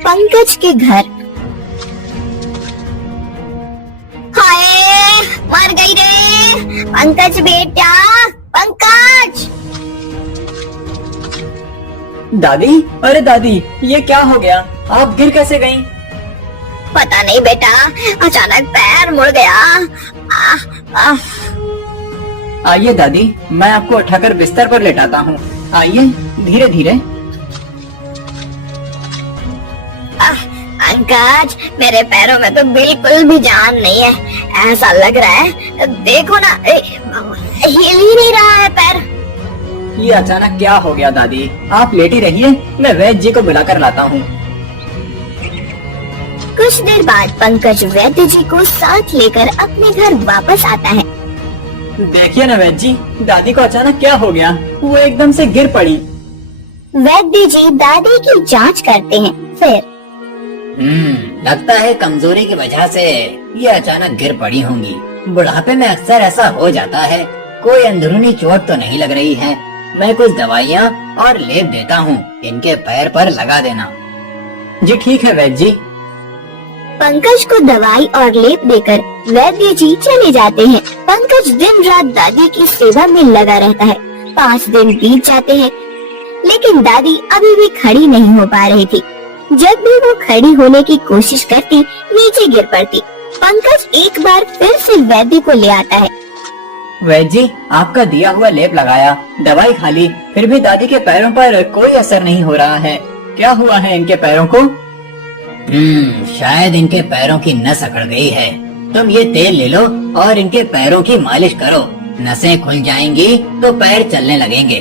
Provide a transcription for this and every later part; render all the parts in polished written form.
पंकज के घर। हाय, मर गई रे पंकज बेटा, पंकज। दादी, अरे दादी, ये क्या हो गया? आप गिर कैसे गईं? पता नहीं बेटा, अचानक पैर मुड़ गया। आइए दादी, मैं आपको उठाकर बिस्तर पर लेटाता हूँ। आइए, धीरे धीरे। पंकज, मेरे पैरों में तो बिल्कुल भी जान नहीं है। ऐसा लग रहा है, देखो ना, हिल ही नहीं रहा है पैर। ये अचानक क्या हो गया दादी? आप लेटी रहिए, मैं वैद्य जी को बुलाकर लाता हूँ। कुछ देर बाद पंकज वैद्य जी को साथ लेकर अपने घर वापस आता है। देखिए ना वैद्य जी, दादी को अचानक क्या हो गया? वो एकदम से गिर पड़ी। वैद्य जी दादी की जांच करते हैं। फिर लगता है कमजोरी की वजह से ये अचानक गिर पड़ी होंगी। बुढ़ापे में अक्सर ऐसा हो जाता है। कोई अंदरूनी चोट तो नहीं लग रही है। मैं कुछ दवाइयाँ और लेप देता हूँ, इनके पैर पर लगा देना। जी ठीक है वैद्य जी। पंकज को दवाई और लेप देकर वैद्य जी चले जाते हैं। पंकज दिन रात दादी की सेवा में लगा रहता है। 5 दिन बीत जाते हैं, लेकिन दादी अभी भी खड़ी नहीं हो पा रही थी। जब भी वो खड़ी होने की कोशिश करती, नीचे गिर पड़ती। पंकज एक बार फिर से वैद्य को ले आता है। वैद्य जी, आपका दिया हुआ लेप लगाया, दवाई खा ली, फिर भी दादी के पैरों पर कोई असर नहीं हो रहा है। क्या हुआ है इनके पैरों को? शायद इनके पैरों की नस अकड़ गई है। तुम ये तेल ले लो और इनके पैरों की मालिश करो। नसें खुल जाएंगी तो पैर चलने लगेंगे।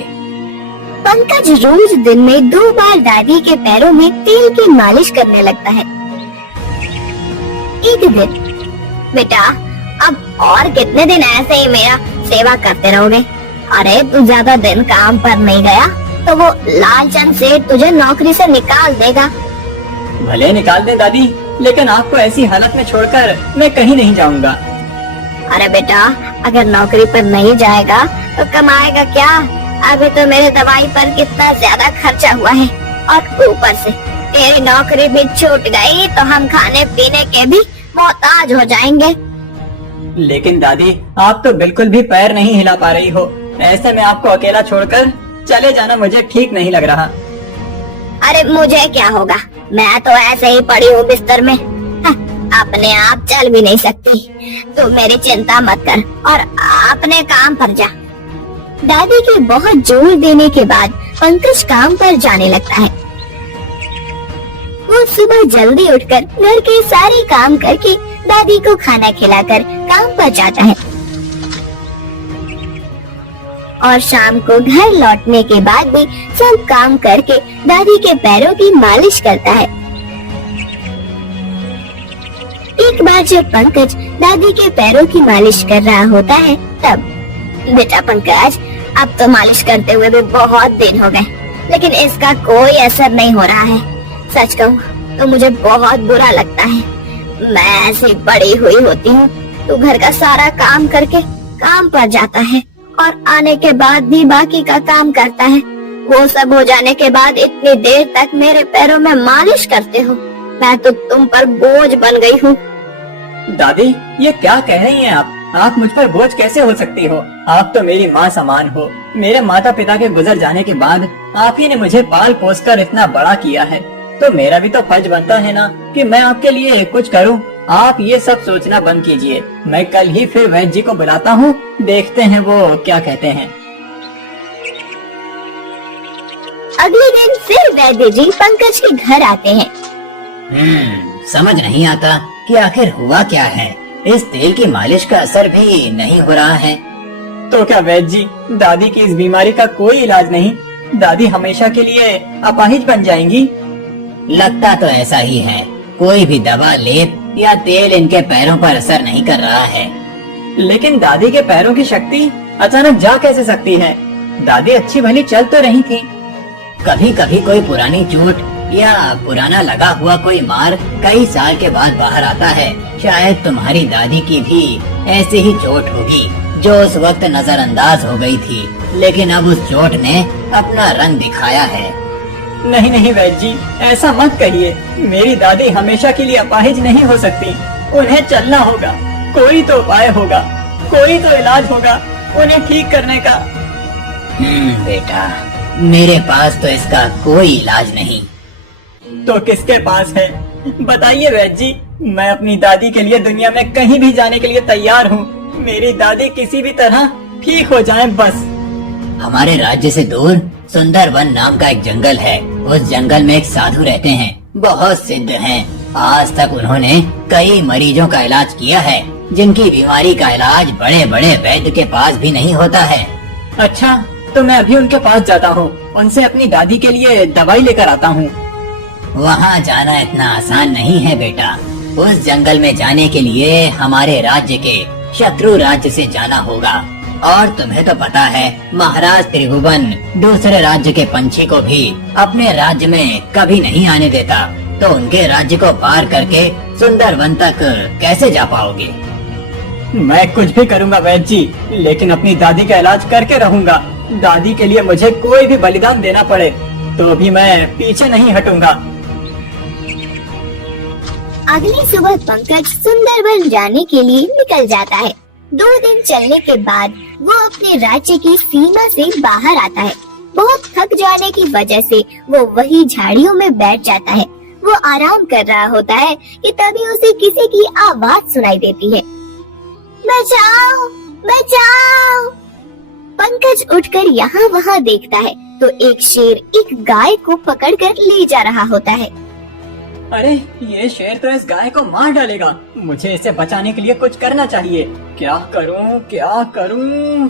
पंकज रोज दिन में 2 बार दादी के पैरों में तेल की मालिश करने लगता है। एक दिन, बेटा अब और कितने दिन ऐसे ही मेरा सेवा करते रहोगे? अरे तू ज्यादा दिन काम पर नहीं गया तो वो लालचंद सेठ तुझे नौकरी से निकाल देगा। भले निकाल दे दादी, लेकिन आपको ऐसी हालत में छोड़कर मैं कहीं नहीं जाऊंगा। अरे बेटा, अगर नौकरी पर नहीं जाएगा तो कमाएगा क्या? अभी तो मेरे दवाई पर कितना ज्यादा खर्चा हुआ है, और ऊपर से तेरी नौकरी भी छूट गई तो हम खाने पीने के भी मोहताज हो जाएंगे। लेकिन दादी, आप तो बिल्कुल भी पैर नहीं हिला पा रही हो। ऐसे में आपको अकेला छोड़कर चले जाना मुझे ठीक नहीं लग रहा। अरे मुझे क्या होगा, मैं तो ऐसे ही पड़ी हूँ बिस्तर में, अपने आप चल भी नहीं सकती। तू मेरी चिंता मत कर और अपने काम पर जा। दादी के बहुत जोर देने के बाद पंकज काम पर जाने लगता है। वो सुबह जल्दी उठकर घर के सारे काम करके दादी को खाना खिलाकर काम पर जाता है, और शाम को घर लौटने के बाद भी सब काम करके दादी के पैरों की मालिश करता है। एक बार जब पंकज दादी के पैरों की मालिश कर रहा होता है, तब बेटा पंकज, अब तो मालिश करते हुए भी बहुत दिन हो गए, लेकिन इसका कोई असर नहीं हो रहा है। सच कहूँ तो मुझे बहुत बुरा लगता है। मैं ऐसी बड़ी हुई होती हूँ, तू घर का सारा काम करके काम पर जाता है और आने के बाद भी बाकी का काम करता है। वो सब हो जाने के बाद इतनी देर तक मेरे पैरों में मालिश करते हो। मैं तो तुम पर बोझ बन गई हूँ। दादी, ये क्या कह रही हैं आप? आप मुझ पर बोझ कैसे हो सकती हो? आप तो मेरी माँ समान हो। मेरे माता पिता के गुजर जाने के बाद आप ही ने मुझे पाल पोस कर इतना बड़ा किया है, तो मेरा भी तो फर्ज बनता है ना कि मैं आपके लिए कुछ करूं। आप ये सब सोचना बंद कीजिए। मैं कल ही फिर वैद्य जी को बुलाता हूँ, देखते हैं वो क्या कहते हैं। अगले दिन फिर वैद्य जी पंकज के घर आते हैं। समझ नहीं आता कि आखिर हुआ क्या है। इस तेल की मालिश का असर भी नहीं हो रहा है। तो क्या वैद्य जी, दादी की इस बीमारी का कोई इलाज नहीं? दादी हमेशा के लिए अपाहिज बन जाएंगी? लगता तो ऐसा ही है। कोई भी दवा, लेप या तेल इनके पैरों पर असर नहीं कर रहा है। लेकिन दादी के पैरों की शक्ति अचानक जा कैसे सकती है? दादी अच्छी भली चल तो रही थी। कभी कभी कोई पुरानी चोट या पुराना लगा हुआ कोई मार कई साल के बाद बाहर आता है। शायद तुम्हारी दादी की भी ऐसी ही चोट होगी। जो उस वक्त नजरअंदाज हो गई थी, लेकिन अब उस चोट ने अपना रंग दिखाया है। नहीं नहीं वैद्य जी, ऐसा मत कहिए। मेरी दादी हमेशा के लिए अपाहिज नहीं हो सकती। उन्हें चलना होगा, कोई तो उपाय होगा, कोई तो इलाज होगा उन्हें ठीक करने का। बेटा, मेरे पास तो इसका कोई इलाज नहीं। तो किसके पास है? बताइए वैद्य जी, मैं अपनी दादी के लिए दुनिया में कहीं भी जाने के लिए तैयार हूँ। मेरी दादी किसी भी तरह ठीक हो जाए बस। हमारे राज्य से दूर सुंदरवन नाम का एक जंगल है। उस जंगल में एक साधु रहते हैं, बहुत सिद्ध हैं। आज तक उन्होंने कई मरीजों का इलाज किया है, जिनकी बीमारी का इलाज बड़े बड़े वैद्य के पास भी नहीं होता है। अच्छा, तो मैं अभी उनके पास जाता हूँ, उनसे अपनी दादी के लिए दवाई लेकर आता हूँ। वहाँ जाना इतना आसान नहीं है बेटा। उस जंगल में जाने के लिए हमारे राज्य के शत्रु राज्य से जाना होगा। और तुम्हें तो पता है, महाराज त्रिभुवन दूसरे राज्य के पंछी को भी अपने राज्य में कभी नहीं आने देता। तो उनके राज्य को पार करके सुंदरवन तक कैसे जा पाओगे? मैं कुछ भी करूँगा वैद्य जी, लेकिन अपनी दादी का इलाज करके रहूँगा। दादी के लिए मुझे कोई भी बलिदान देना पड़े तो भी मैं पीछे नहीं हटूंगा। अगली सुबह पंकज सुंदरवन जाने के लिए निकल जाता है। 2 दिन चलने के बाद वो अपने राज्य की सीमा से बाहर आता है। बहुत थक जाने की वजह से वो वही झाड़ियों में बैठ जाता है। वो आराम कर रहा होता है कि तभी उसे किसी की आवाज सुनाई देती है। बचाओ, बचाओ! पंकज उठकर यहाँ वहाँ देखता है तो एक शेर एक गाय को पकड़कर ले जा रहा होता है। अरे, ये शेर तो इस गाय को मार डालेगा। मुझे इसे बचाने के लिए कुछ करना चाहिए। क्या करूं, क्या करूं?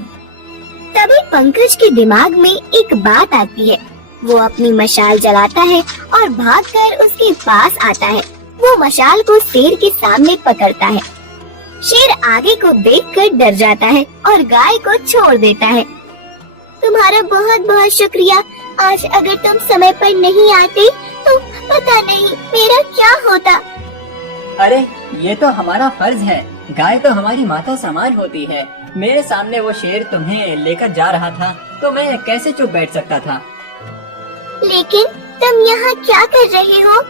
तभी पंकज के दिमाग में एक बात आती है। वो अपनी मशाल जलाता है और भागकर उसके पास आता है। वो मशाल को शेर के सामने पकड़ता है। शेर आगे को देखकर डर जाता है और गाय को छोड़ देता है। तुम्हारा बहुत बहुत शुक्रिया। आज अगर तुम समय पर नहीं आते तो पता नहीं मेरा क्या होता। अरे, ये तो हमारा फर्ज है। गाय तो हमारी माता समान होती है। मेरे सामने वो शेर तुम्हें लेकर जा रहा था तो मैं कैसे चुप बैठ सकता था? लेकिन तुम यहाँ क्या कर रहे हो?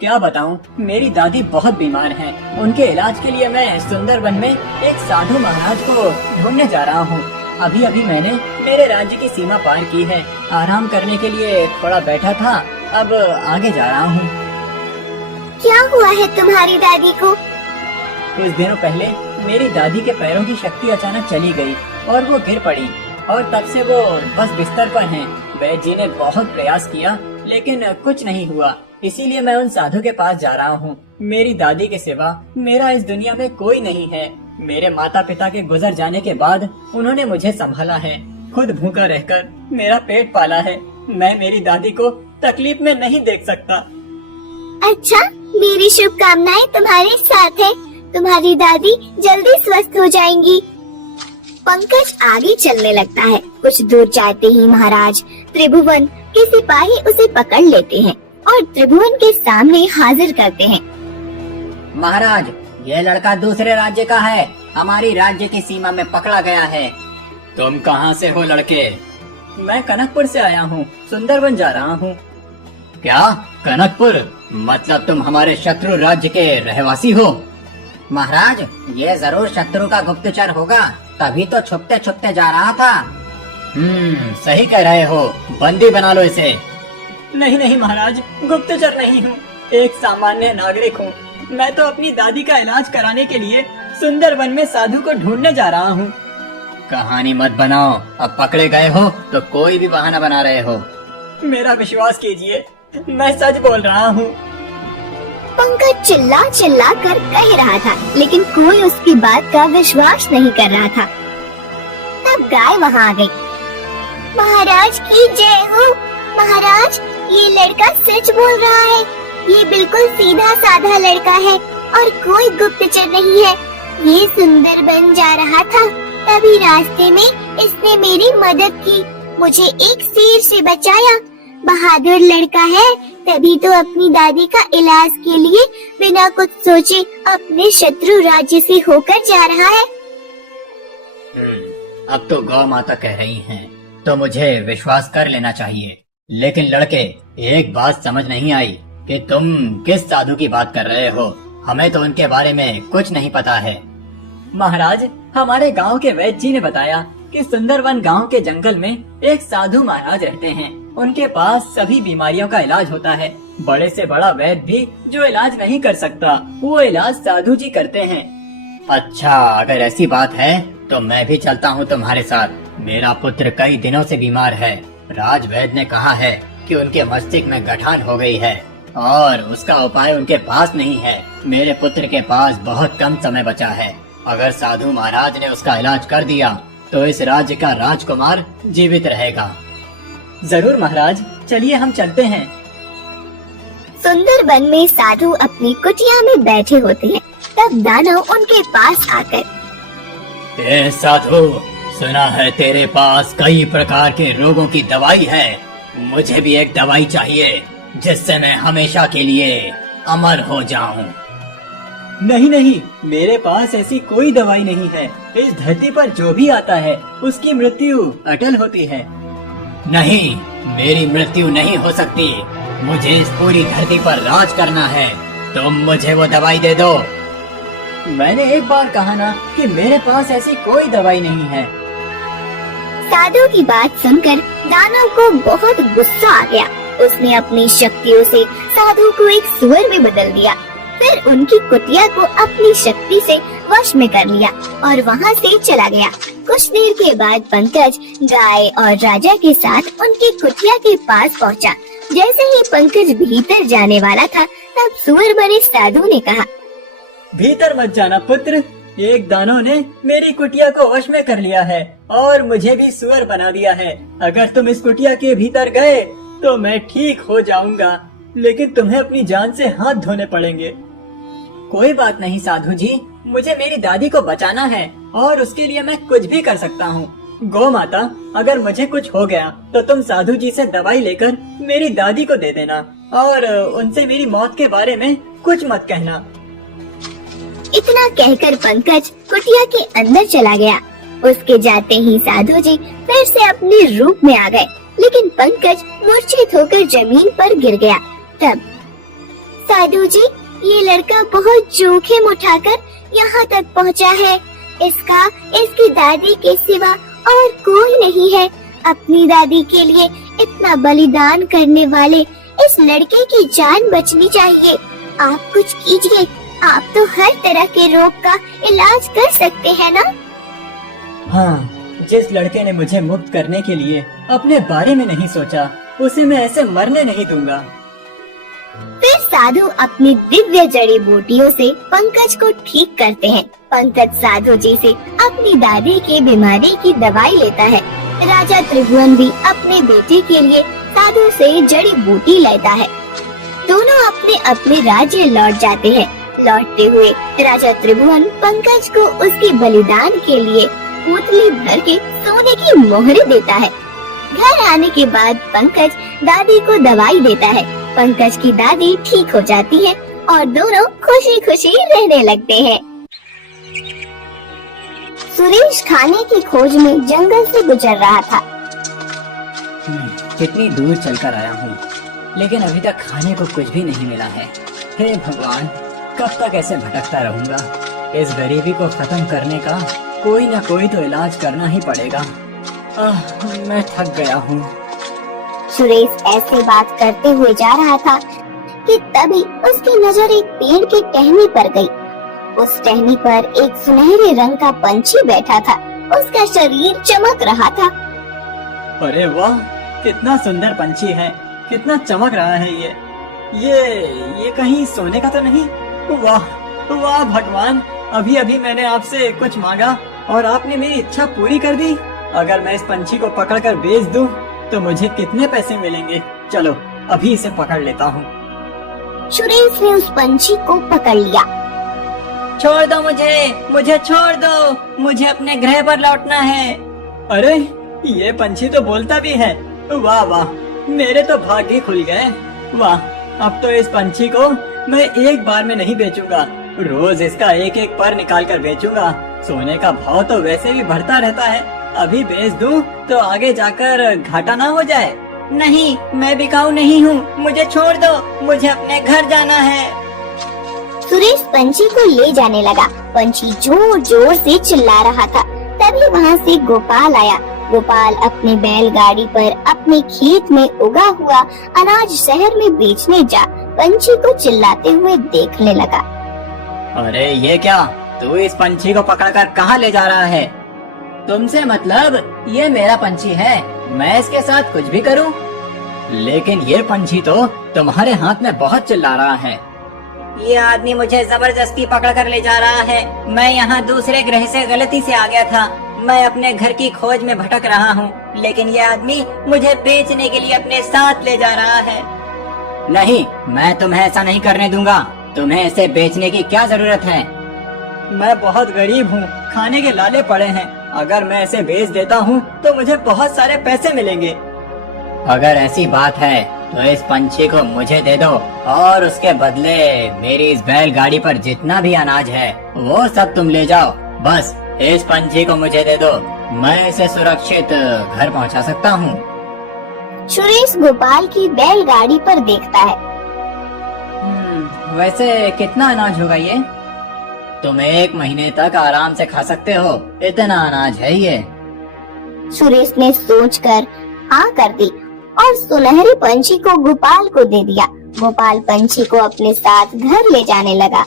क्या बताऊं, मेरी दादी बहुत बीमार हैं। उनके इलाज के लिए मैं सुंदरवन में एक साधु महाराज को ढूंढने जा रहा हूँ। अभी अभी मैंने मेरे राज्य की सीमा पार की है। आराम करने के लिए थोड़ा बैठा था, अब आगे जा रहा हूँ। क्या हुआ है तुम्हारी दादी को? कुछ दिनों पहले मेरी दादी के पैरों की शक्ति अचानक चली गई और वो गिर पड़ी और तब से वो बस बिस्तर पर हैं। वैद्य जी ने बहुत प्रयास किया लेकिन कुछ नहीं हुआ। इसीलिए मैं उन साधु के पास जा रहा हूँ। मेरी दादी के सिवा मेरा इस दुनिया में कोई नहीं है। मेरे माता पिता के गुजर जाने के बाद उन्होंने मुझे संभाला है। खुद भूखा रहकर मेरा पेट पाला है। मैं मेरी दादी को तकलीफ में नहीं देख सकता। अच्छा, मेरी शुभकामनाएं तुम्हारे साथ है। तुम्हारी दादी जल्दी स्वस्थ हो जाएंगी। पंकज आगे चलने लगता है। कुछ दूर जाते ही महाराज त्रिभुवन के सिपाही उसे पकड़ लेते हैं और त्रिभुवन के सामने हाजिर करते हैं। महाराज, ये लड़का दूसरे राज्य का है, हमारी राज्य की सीमा में पकड़ा गया है। तुम कहाँ से हो लड़के? मैं कनकपुर से आया हूँ, सुंदरवन जा रहा हूँ। क्या? कनकपुर? मतलब तुम हमारे शत्रु राज्य के रहवासी हो? महाराज, ये जरूर शत्रु का गुप्तचर होगा, तभी तो छुपते छुपते जा रहा था। सही कह रहे हो। बंदी बना लो इसे। नहीं नहीं महाराज, गुप्तचर नहीं हूँ, एक सामान्य नागरिक हूँ। मैं तो अपनी दादी का इलाज कराने के लिए सुंदरवन में साधु को ढूंढने जा रहा हूँ। कहानी मत बनाओ। अब पकड़े गए हो तो कोई भी बहाना बना रहे हो। मेरा विश्वास कीजिए, मैं सच बोल रहा हूँ। पंकज चिल्ला चिल्ला कर कह रहा था, लेकिन कोई उसकी बात का विश्वास नहीं कर रहा था। तब गाय वहाँ आ गई। महाराज की जय हो। महाराज, ये लड़का सच बोल रहा है। ये बिल्कुल सीधा साधा लड़का है और कोई गुप्तचर नहीं है। ये सुंदरबन जा रहा था, तभी रास्ते में इसने मेरी मदद की, मुझे एक शेर से बचाया। बहादुर लड़का है, तभी तो अपनी दादी का इलाज के लिए बिना कुछ सोचे अपने शत्रु राज्य से होकर जा रहा है। अब तो गौ माता कह रही हैं, तो मुझे विश्वास कर लेना चाहिए। लेकिन लड़के, एक बात समझ नहीं आई कि तुम किस साधु की बात कर रहे हो। हमें तो उनके बारे में कुछ नहीं पता है। महाराज, हमारे गांव के वैद्य जी ने बताया कि सुंदरवन गांव के जंगल में एक साधु महाराज रहते हैं। उनके पास सभी बीमारियों का इलाज होता है। बड़े से बड़ा वैद्य भी जो इलाज नहीं कर सकता, वो इलाज साधु जी करते हैं। अच्छा, अगर ऐसी बात है तो मैं भी चलता हूँ तुम्हारे साथ। मेरा पुत्र कई दिनों से बीमार है। राज वैद्य ने कहा है कि उनके मस्तिष्क में गठान हो गई है और उसका उपाय उनके पास नहीं है। मेरे पुत्र के पास बहुत कम समय बचा है। अगर साधु महाराज ने उसका इलाज कर दिया तो इस राज्य का राजकुमार जीवित रहेगा। जरूर महाराज, चलिए हम चलते हैं। सुंदरबन में साधु अपनी कुटिया में बैठे होते हैं। तब दानव उनके पास आकर, ए साधु, सुना है तेरे पास कई प्रकार के रोगों की दवाई है। मुझे भी एक दवाई चाहिए जिससे मैं हमेशा के लिए अमर हो जाऊं। नहीं नहीं, मेरे पास ऐसी कोई दवाई नहीं है। इस धरती पर जो भी आता है उसकी मृत्यु अटल होती है। नहीं, मेरी मृत्यु नहीं हो सकती। मुझे इस पूरी धरती पर राज करना है। तुम मुझे वो दवाई दे दो। मैंने एक बार कहा ना कि मेरे पास ऐसी कोई दवाई नहीं है। साधु की बात सुनकर दानव को बहुत गुस्सा आ गया। उसने अपनी शक्तियों से साधु को एक सुअर में बदल दिया। फिर उनकी कुटिया को अपनी शक्ति से वश में कर लिया और वहाँ से चला गया। कुछ देर के बाद पंकज गाय और राजा के साथ उनकी कुटिया के पास पहुँचा। जैसे ही पंकज भीतर जाने वाला था, तब सुअर बने साधु ने कहा, भीतर मत जाना पुत्र। एक दानव ने मेरी कुटिया को वश में कर लिया है और मुझे भी सुअर बना दिया है। अगर तुम इस कुटिया के भीतर गए तो मैं ठीक हो जाऊंगा, लेकिन तुम्हें अपनी जान से हाथ धोने पड़ेंगे। कोई बात नहीं साधु जी, मुझे मेरी दादी को बचाना है और उसके लिए मैं कुछ भी कर सकता हूँ। गौ माता, अगर मुझे कुछ हो गया तो तुम साधु जी से दवाई लेकर मेरी दादी को दे देना और उनसे मेरी मौत के बारे में कुछ मत कहना। इतना कहकर पंकज कुटिया के अंदर चला गया। उसके जाते ही साधु जी फिर से अपने रूप में आ गए, लेकिन पंकज मूर्छित होकर जमीन पर गिर गया। तब, साधु जी, ये लड़का बहुत जोखिम उठाकर यहाँ तक पहुँचा है। इसकी दादी के सिवा और कोई नहीं है। अपनी दादी के लिए इतना बलिदान करने वाले इस लड़के की जान बचनी चाहिए। आप कुछ कीजिए। आप तो हर तरह के रोग का इलाज कर सकते हैं ना? हाँ, जिस लड़के ने मुझे मुक्त करने के लिए अपने बारे में नहीं सोचा, उसे मैं ऐसे मरने नहीं दूंगा। फिर साधु अपनी दिव्य जड़ी बूटियों से पंकज को ठीक करते हैं। पंकज साधु जी से अपनी दादी की बीमारी की दवाई लेता है। राजा त्रिभुवन भी अपने बेटे के लिए साधु से जड़ी बूटी लेता है। दोनों अपने अपने राज्य लौट जाते हैं। लौटते हुए राजा त्रिभुवन पंकज को उसकी बलिदान के लिए पुतली भर के सोने की मोहर देता है। घर आने के बाद पंकज दादी को दवाई देता है। पंकज की दादी ठीक हो जाती है और दोनों खुशी खुशी रहने लगते हैं। सुरेश खाने की खोज में जंगल से गुजर रहा था। कितनी दूर चलकर आया हूँ, लेकिन अभी तक खाने को कुछ भी नहीं मिला है। हे भगवान, कब तक ऐसे भटकता रहूंगा? इस गरीबी को खत्म करने का कोई न कोई तो इलाज करना ही पड़ेगा। मैं थक गया हूँ। सुरेश ऐसे बात करते हुए जा रहा था कि तभी उसकी नजर एक पेड़ की टहनी पर गई। उस टहनी पर एक सुनहरे रंग का पंछी बैठा था। उसका शरीर चमक रहा था। अरे वाह, कितना सुंदर पंछी है, कितना चमक रहा है ये कहीं सोने का तो नहीं? वाह वाह भगवान, अभी अभी मैंने आपसे कुछ मांगा और आपने मेरी इच्छा पूरी कर दी। अगर मैं इस पंछी को पकड़कर बेच दूं, तो मुझे कितने पैसे मिलेंगे? चलो अभी इसे पकड़ लेता हूँ। सुरेश ने उस पंछी को पकड़ लिया। छोड़ दो मुझे छोड़ दो, मुझे अपने ग्रह पर लौटना है। अरे ये पंछी तो बोलता भी है। वाह वाह, मेरे तो भाग्य खुल गए। वाह, अब तो इस पंछी को मैं एक बार में नहीं बेचूंगा, रोज इसका एक एक पर निकाल कर बेचूंगा सोने का भाव तो वैसे भी बढ़ता रहता है, अभी बेच दूं तो आगे जाकर घाटा ना हो जाए। नहीं, मैं बिकाऊ नहीं हूँ, मुझे छोड़ दो, मुझे अपने घर जाना है। सुरेश पंछी को ले जाने लगा। पंछी जोर जोर से चिल्ला रहा था। तभी वहाँ से गोपाल आया। गोपाल अपनी बैलगाड़ी पर अपने खेत में उगा हुआ अनाज शहर में बेचने जा पंछी को चिल्लाते हुए देखने लगा। अरे ये क्या, तू इस पंछी को पकड़कर कहाँ ले जा रहा है? तुमसे मतलब, ये मेरा पंछी है, मैं इसके साथ कुछ भी करूं? लेकिन ये पंछी तो तुम्हारे हाथ में बहुत चिल्ला रहा है। ये आदमी मुझे जबरदस्ती पकड़कर ले जा रहा है। मैं यहाँ दूसरे ग्रह से गलती से आ गया था। मैं अपने घर की खोज में भटक रहा हूँ, लेकिन ये आदमी मुझे बेचने के लिए अपने साथ ले जा रहा है। नहीं, मैं तुम्हें ऐसा नहीं करने दूंगा। तुम्हें इसे बेचने की क्या जरूरत है? मैं बहुत गरीब हूँ, खाने के लाले पड़े हैं। अगर मैं इसे बेच देता हूँ तो मुझे बहुत सारे पैसे मिलेंगे। अगर ऐसी बात है तो इस पंछी को मुझे दे दो और उसके बदले मेरी इस बैलगाड़ी पर जितना भी अनाज है वो सब तुम ले जाओ। बस इस पंछी को मुझे दे दो, मैं इसे सुरक्षित घर पहुंचा सकता हूँ। सुरेश गोपाल की बैलगाड़ी पर देखता है। वैसे कितना अनाज होगा ये? तुम 1 महीने तक आराम से खा सकते हो, इतना अनाज है ये। सुरेश ने सोचकर हाँ कर दी और सुनहरे पंछी को गोपाल को दे दिया। गोपाल पंछी को अपने साथ घर ले जाने लगा।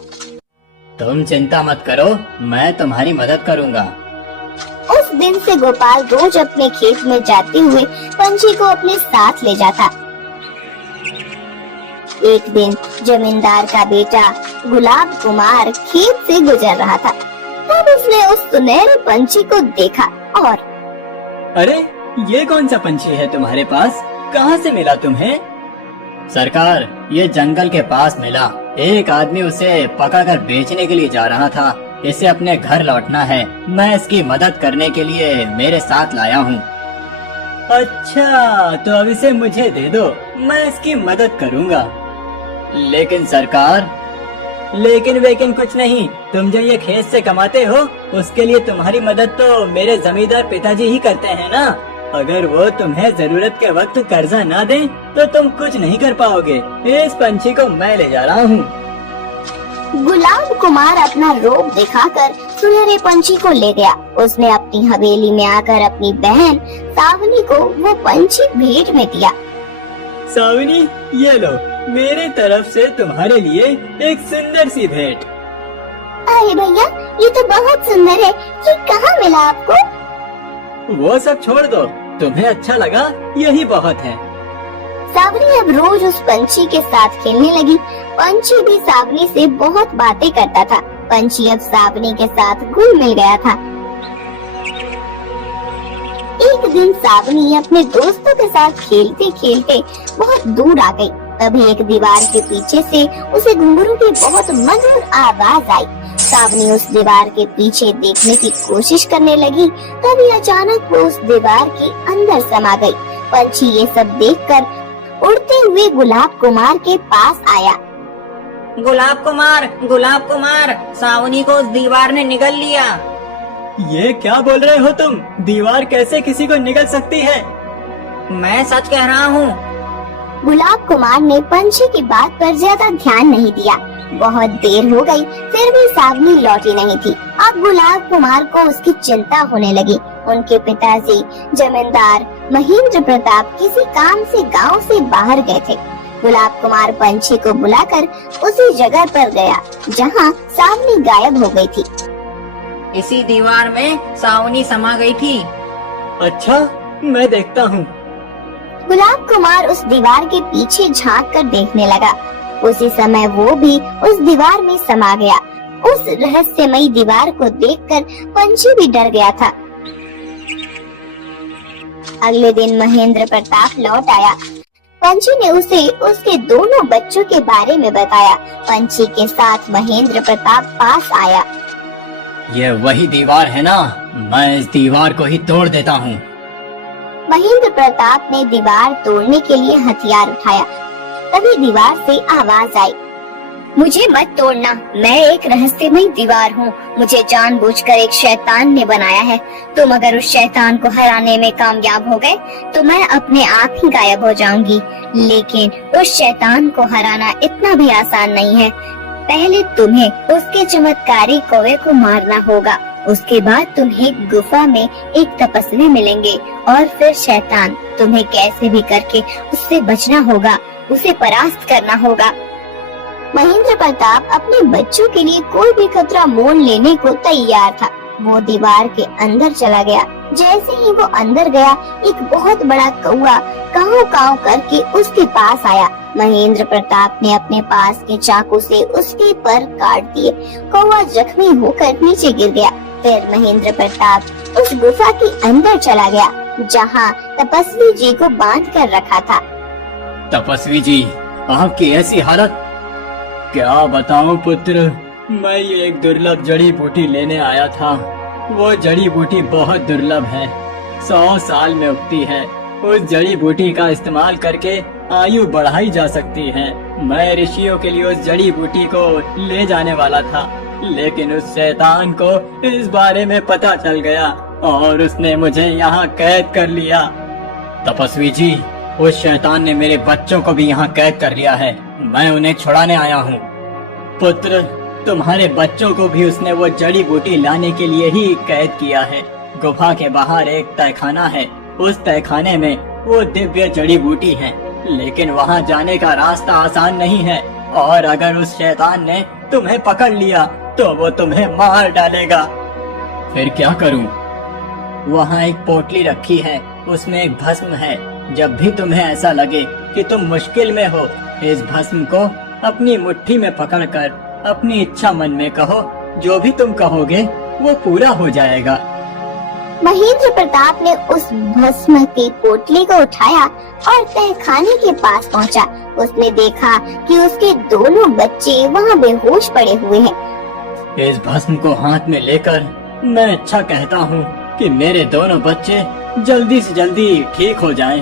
तुम चिंता मत करो, मैं तुम्हारी मदद करूँगा। उस दिन से गोपाल रोज अपने खेत में जाते हुए पंछी को अपने साथ ले जाता। एक दिन जमींदार का बेटा गुलाब कुमार खेत से गुजर रहा था। तब उसने उस सुनहरे पंछी को देखा और अरे ये कौन सा पंछी है तुम्हारे पास? कहाँ से मिला तुम्हें? सरकार, ये जंगल के पास मिला। एक आदमी उसे पकड़कर बेचने के लिए जा रहा था। इसे अपने घर लौटना है, मैं इसकी मदद करने के लिए मेरे साथ लाया हूँ। अच्छा, तो अब इसे मुझे दे दो, मैं इसकी मदद करूँगा। लेकिन सरकार, लेकिन वेकिन कुछ नहीं। तुम जो ये खेत से कमाते हो उसके लिए तुम्हारी मदद तो मेरे जमींदार पिताजी ही करते हैं ना। अगर वो तुम्हें जरूरत के वक्त कर्जा ना दें तो तुम कुछ नहीं कर पाओगे। इस पंछी को मैं ले जा रहा हूँ। गुलाब कुमार अपना रूप दिखाकर सुनहरे पंछी को ले गया। उसने अपनी हवेली में आकर अपनी बहन सावनी को वो पंछी भेंट में दिया। सावनी, ये लो, मेरे तरफ से तुम्हारे लिए एक सुंदर सी भेंट। अरे भैया, ये तो बहुत सुंदर है। ये कहाँ मिला आपको? वो सब छोड़ दो, तुम्हें अच्छा लगा यही बहुत है। सावनी अब रोज उस पंछी के साथ खेलने लगी। पंछी भी सावनी से बहुत बातें करता था। पंछी अब सावनी के साथ घुल मिल गया था। एक दिन सावनी अपने दोस्तों के साथ खेलते खेलते बहुत दूर आ गई। तभी एक दीवार के पीछे से उसे घुंघरू की बहुत मधुर आवाज आई। सावनी उस दीवार के पीछे देखने की कोशिश करने लगी। तभी अचानक वो उस दीवार के अंदर समा गई। पंछी ये सब देखकर उड़ते हुए गुलाब कुमार के पास आया। गुलाब कुमार, सावनी को उस दीवार ने निगल लिया। ये क्या बोल रहे हो तुम? दीवार कैसे किसी को निगल सकती है? मैं सच कह रहा हूँ। गुलाब कुमार ने पंछी की बात पर ज्यादा ध्यान नहीं दिया। बहुत देर हो गई, फिर भी सावनी लौटी नहीं थी। अब गुलाब कुमार को उसकी चिंता होने लगी। उनके पिताजी जमींदार महेंद्र प्रताप किसी काम से गांव से बाहर गए थे। गुलाब कुमार पंछी को बुलाकर उसी जगह पर गया जहां सावनी गायब हो गई थी। इसी दीवार में सावनी समा गई थी। अच्छा, मैं देखता हूँ। गुलाब कुमार उस दीवार के पीछे झांक कर देखने लगा। उसी समय वो भी उस दीवार में समा गया। उस रहस्यमयी दीवार को देखकर पंछी भी डर गया था। अगले दिन महेंद्र प्रताप लौट आया। पंछी ने उसे उसके दोनों बच्चों के बारे में बताया। पंछी के साथ महेंद्र प्रताप पास आया। ये वही दीवार है ना? मैं इस दीवार को ही तोड़ देता हूँ। महेंद्र प्रताप ने दीवार तोड़ने के लिए हथियार उठाया। तभी दीवार से आवाज आई। मुझे मत तोड़ना, मैं एक रहस्यमय दीवार हूँ। मुझे जानबूझकर एक शैतान ने बनाया है। तुम अगर उस शैतान को हराने में कामयाब हो गए तो मैं अपने आप ही गायब हो जाऊंगी। लेकिन उस शैतान को हराना इतना भी आसान नहीं है। पहले तुम्हें उसके चमत्कारी कौवे को मारना होगा। उसके बाद तुम्हें गुफा में एक तपस्वी मिलेंगे और फिर शैतान। तुम्हें कैसे भी करके उससे बचना होगा, उसे परास्त करना होगा। महेंद्र प्रताप अपने बच्चों के लिए कोई भी खतरा मोल लेने को तैयार था। वो दीवार के अंदर चला गया। जैसे ही वो अंदर गया, एक बहुत बड़ा कौवा काऊ काऊ करके उसके पास आया। महेंद्र प्रताप ने अपने पास के चाकू से उसके पर काट दिए। कौवा जख्मी होकर नीचे गिर गया। फिर महेंद्र प्रताप उस गुफा के अंदर चला गया जहाँ तपस्वी जी को बांध कर रखा था। तपस्वी जी, आपकी ऐसी हालत, क्या बताऊं पुत्र। मैं ये एक दुर्लभ जड़ी बूटी लेने आया था। वो जड़ी बूटी बहुत दुर्लभ है, 100 साल में उगती है। उस जड़ी बूटी का इस्तेमाल करके आयु बढ़ाई जा सकती है। मैं ऋषियों के लिए उस जड़ी बूटी को ले जाने वाला था, लेकिन उस शैतान को इस बारे में पता चल गया और उसने मुझे यहाँ कैद कर लिया। तपस्वी जी, उस शैतान ने मेरे बच्चों को भी यहाँ कैद कर लिया है। मैं उन्हें छुड़ाने आया हूँ। पुत्र, तुम्हारे बच्चों को भी उसने वो जड़ी बूटी लाने के लिए ही कैद किया है। गुफा के बाहर एक तहखाना है। उस तहखाने में वो दिव्य जड़ी बूटी है, लेकिन वहाँ जाने का रास्ता आसान नहीं है। और अगर उस शैतान ने तुम्हें पकड़ लिया तो वो तुम्हें मार डालेगा। फिर क्या करूँ? वहाँ एक पोटली रखी है, उसमें एक भस्म है। जब भी तुम्हें ऐसा लगे कि तुम मुश्किल में हो, इस भस्म को अपनी मुट्ठी में पकड़कर अपनी इच्छा मन में कहो। जो भी तुम कहोगे वो पूरा हो जाएगा। महेंद्र प्रताप ने उस भस्म की पोटली को उठाया और तहखाने के पास पहुंचा। उसने देखा कि उसके दोनों बच्चे वहां बेहोश पड़े हुए हैं। इस भस्म को हाथ में लेकर मैं अच्छा कहता हूँ कि मेरे दोनों बच्चे जल्दी से जल्दी ठीक हो जाएं।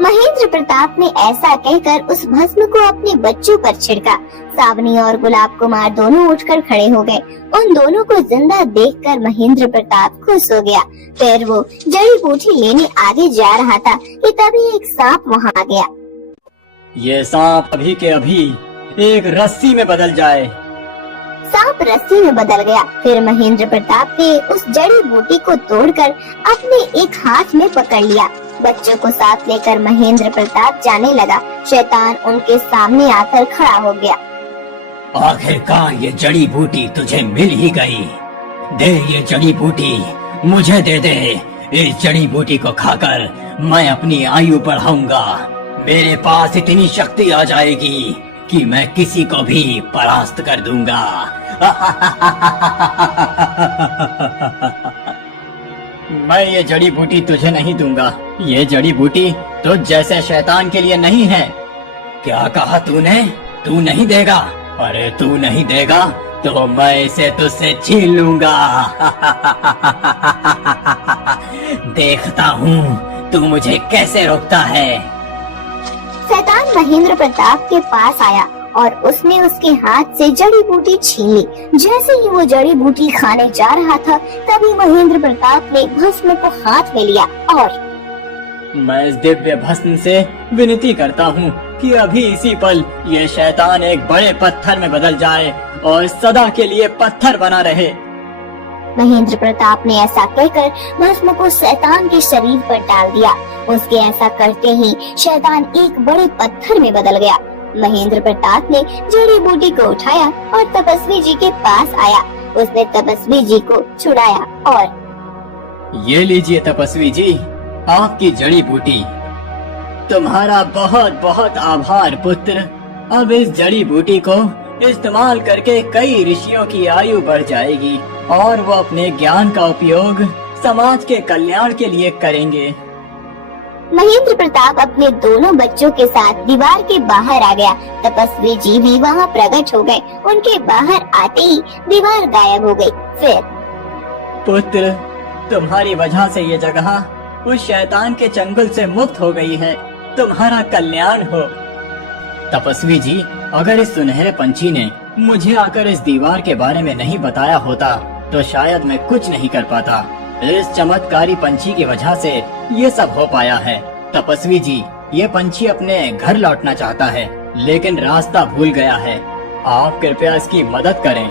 महेंद्र प्रताप ने ऐसा कहकर उस भस्म को अपने बच्चों पर छिड़का। सावनी और गुलाब कुमार दोनों उठकर खड़े हो गए। उन दोनों को जिंदा देखकर महेंद्र प्रताप खुश हो गया। फिर वो जड़ी बूटी लेने आगे जा रहा था कि तभी एक सांप वहां आ गया। ये सांप अभी के अभी एक रस्सी में बदल जाए। सांप रस्सी में बदल गया। फिर महेंद्र प्रताप ने उस जड़ी बूटी को तोड़कर अपने एक हाथ में पकड़ लिया। बच्चों को साथ लेकर महेंद्र प्रताप जाने लगा। शैतान उनके सामने आकर खड़ा हो गया। आखिरकार ये जड़ी बूटी तुझे मिल ही गई। दे ये जड़ी बूटी, मुझे दे दे। इस जड़ी बूटी को खाकर मैं अपनी आयु बढ़ाऊंगा। मेरे पास इतनी शक्ति आ जाएगी कि मैं किसी को भी परास्त कर दूंगा। मैं ये जड़ी बूटी तुझे नहीं दूंगा। ये जड़ी बूटी तो जैसे शैतान के लिए नहीं है। क्या कहा तूने? तू नहीं देगा? अरे तू नहीं देगा तो मैं इसे तुझसे छीन लूंगा। देखता हूँ तू मुझे कैसे रोकता है। शैतान महेंद्र प्रताप के पास आया और उसने उसके हाथ से जड़ी बूटी छीन ली। जैसे ही वो जड़ी बूटी खाने जा रहा था, तभी महेंद्र प्रताप ने भस्म को हाथ में लिया और मैं इस दिव्य भस्म से विनती करता हूँ कि अभी इसी पल ये शैतान एक बड़े पत्थर में बदल जाए और सदा के लिए पत्थर बना रहे। महेंद्र प्रताप ने ऐसा कहकर भस्म को शैतान के शरीर पर डाल दिया। उसके ऐसा करते ही शैतान एक बड़े पत्थर में बदल गया। महेंद्र प्रताप ने जड़ी बूटी को उठाया और तपस्वी जी के पास आया। उसने तपस्वी जी को छुड़ाया और ये लीजिए तपस्वी जी, आपकी जड़ी बूटी। तुम्हारा बहुत बहुत आभार पुत्र। अब इस जड़ी बूटी को इस्तेमाल करके कई ऋषियों की आयु बढ़ जाएगी और वो अपने ज्ञान का उपयोग समाज के कल्याण के लिए करेंगे। महेंद्र प्रताप अपने दोनों बच्चों के साथ दीवार के बाहर आ गया। तपस्वी जी भी वहाँ प्रकट हो गए। उनके बाहर आते ही दीवार गायब हो गई। फिर पुत्र, तुम्हारी वजह से ये जगह उस शैतान के चंगुल से मुक्त हो गई है। तुम्हारा कल्याण हो। तपस्वी जी, अगर इस सुनहरे पंछी ने मुझे आकर इस दीवार के बारे में नहीं बताया होता तो शायद मैं कुछ नहीं कर पाता। इस चमत्कारी पंछी की वजह से ये सब हो पाया है। तपस्वी जी, ये पंछी अपने घर लौटना चाहता है लेकिन रास्ता भूल गया है। आप कृपया इसकी मदद करें।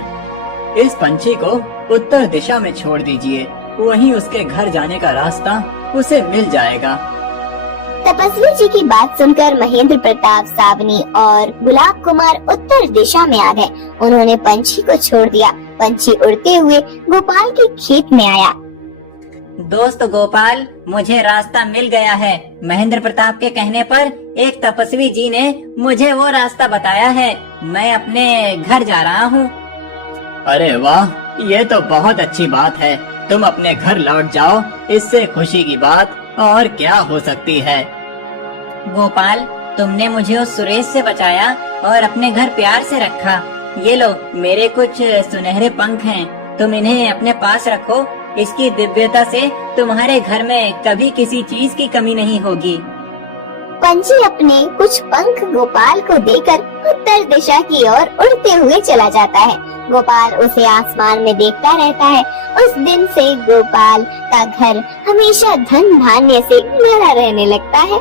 इस पंछी को उत्तर दिशा में छोड़ दीजिए, वहीं उसके घर जाने का रास्ता उसे मिल जाएगा। तपस्वी जी की बात सुनकर महेंद्र प्रताप, सावनी और गुलाब कुमार उत्तर दिशा में आ गए। उन्होंने पंछी को छोड़ दिया। पंछी उड़ते हुए गोपाल के खेत में आया। दोस्त गोपाल, मुझे रास्ता मिल गया है। महेंद्र प्रताप के कहने पर एक तपस्वी जी ने मुझे वो रास्ता बताया है। मैं अपने घर जा रहा हूँ। अरे वाह, ये तो बहुत अच्छी बात है। तुम अपने घर लौट जाओ, इससे खुशी की बात और क्या हो सकती है। गोपाल, तुमने मुझे उस सुरेश से बचाया और अपने घर प्यार से रखा। ये लो, मेरे कुछ सुनहरे पंख हैं, तुम इन्हें अपने पास रखो। इसकी दिव्यता से तुम्हारे घर में कभी किसी चीज की कमी नहीं होगी। पंछी अपने कुछ पंख गोपाल को देकर उत्तर दिशा की ओर उड़ते हुए चला जाता है। गोपाल उसे आसमान में देखता रहता है। उस दिन से गोपाल का घर हमेशा धन धान्य से भरा रहने लगता है।